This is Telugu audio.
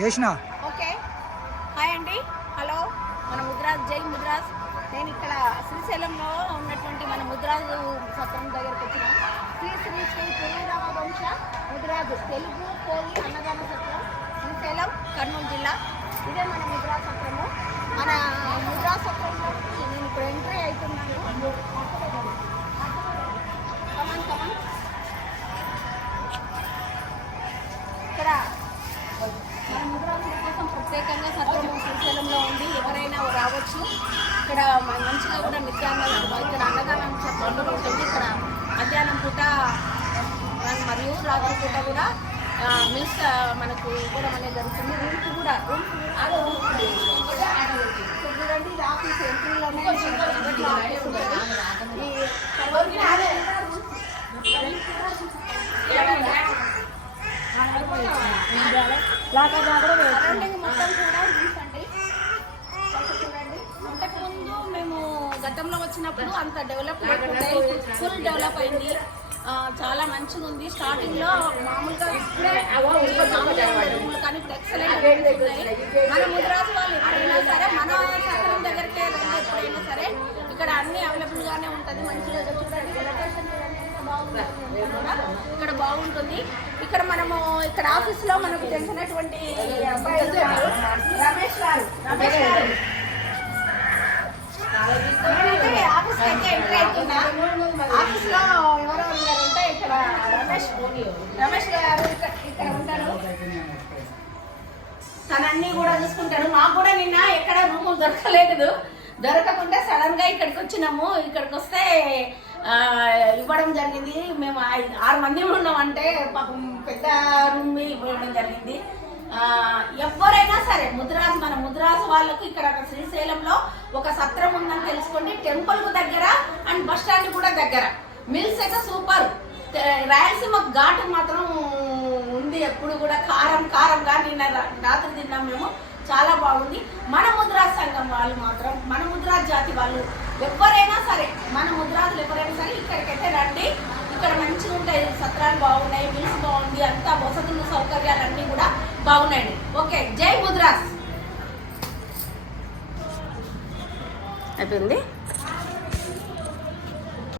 చేసిన. ఓకే. హాయ్ అండి. హలో. మన ముద్రాజ్ జై ముద్రాజ్. నేను ఇక్కడ శ్రీశైలంలో ఉన్నటువంటి మన ముద్రాజు సత్రం దగ్గరకు వచ్చిన. శ్రీ శ్రీ శ్రీ పురీరామ వంశ ముద్రాజు తెలుగు కోలి అన్నదాన సత్రం శ్రీశైలం కర్నూలు జిల్లా. ఇదే మన ముద్రా సత్రము. మన రావచ్చు ఇక్కడ మంచిగా కూడా నిత్యాన్నం ఇక్కడ అన్నదానం సత్రంలో ఉంటుంది ఇక్కడ మధ్యాహ్నం పూట మరియు రాత్రి పూట కూడా మిల్స్ మనకు ఇవ్వడం అనేది జరుగుతుంది రూమ్కి కూడా రూమ్ చూడండి ఇది ఆఫీస్ ఎంట్రీలోనే ఈ ఆఫీస్ ఉంటుంది. ఈ ఎవరికి రాలేదు. సరౌండింగ్ మొత్తం కూడా గతంలో వచ్చినప్పుడు అంత డెవలప్ ఫుల్ డెవలప్ అయింది. చాలా మంచిగా ఉంది. స్టార్టింగ్లో మామూలుగా ఇప్పుడే రూములు కానీ ఇప్పుడు ఎక్సలెంట్ ఉన్నాయి మన ముద్రాజు వాళ్ళు ఎప్పుడైనా సరే మన సత్రం దగ్గరికి ఎప్పుడైనా సరే. ఇక్కడ అన్ని అవైలబుల్ గానే ఉంటది. మంచిగా చూడండి. ఇక్కడ బాగుంటుంది. ఇక్కడ మనము ఇక్కడ ఆఫీస్లో మనకు తెలిసినటువంటి రమేష్ గారు. రమేష్ గారు నేనైతే ఆఫీస్కి అయితే ఎంట్రీ అవుతున్నా ఆఫీస్లో ఎవరెవరు ఉన్నారంటే ఇక్కడ రమేష్ రమేష్ గారు ఇక్కడ ఉంటాడు తనన్నీ కూడా చూసుకుంటాడు మాకు కూడా నిన్న ఎక్కడ రూమ్ దొరకలేదు. దొరకకుండా సడన్గా ఇక్కడికి వచ్చినాము. ఇక్కడికి వస్తే ఇవ్వడం జరిగింది. మేము ఆరు మంది ఉన్నామంటే పాపం పెద్ద రూమ్ ఇవ్వడం జరిగింది. ఎవరైనా సరే ముద్రాజు మన ముద్రాజు వాళ్ళకు ఇక్కడ శ్రీశైలంలో ఒక సత్రం ఉందని తెలుసుకోండి. టెంపుల్కు దగ్గర అండ్ బస్ స్టాండ్ కూడా దగ్గర. మిల్స్ అయితే సూపర్. రాయలసీమ ఘాటు మాత్రం ఉంది. ఎప్పుడు కూడా కారం కారంగా నిన్న రాత్రి తిన్నాం మేము. చాలా బాగుంది. మన ముద్రా సంఘం వాళ్ళు మాత్రం మన ముద్రా జాతి వాళ్ళు ఎవరైనా సరే మన ముద్రాజులు ఎవరైనా సరే ఇక్కడికైతే రండి. ఇక్కడ మంచిగా ఉంటాయి. సత్రాలు బాగున్నాయి మిల్స్ బాగుంది అంతా వసతులు సౌకర్యాలు అన్నీ కూడా బాగున్నాయండి ఓకే జై ముద్రాస్. అయిపోయింది?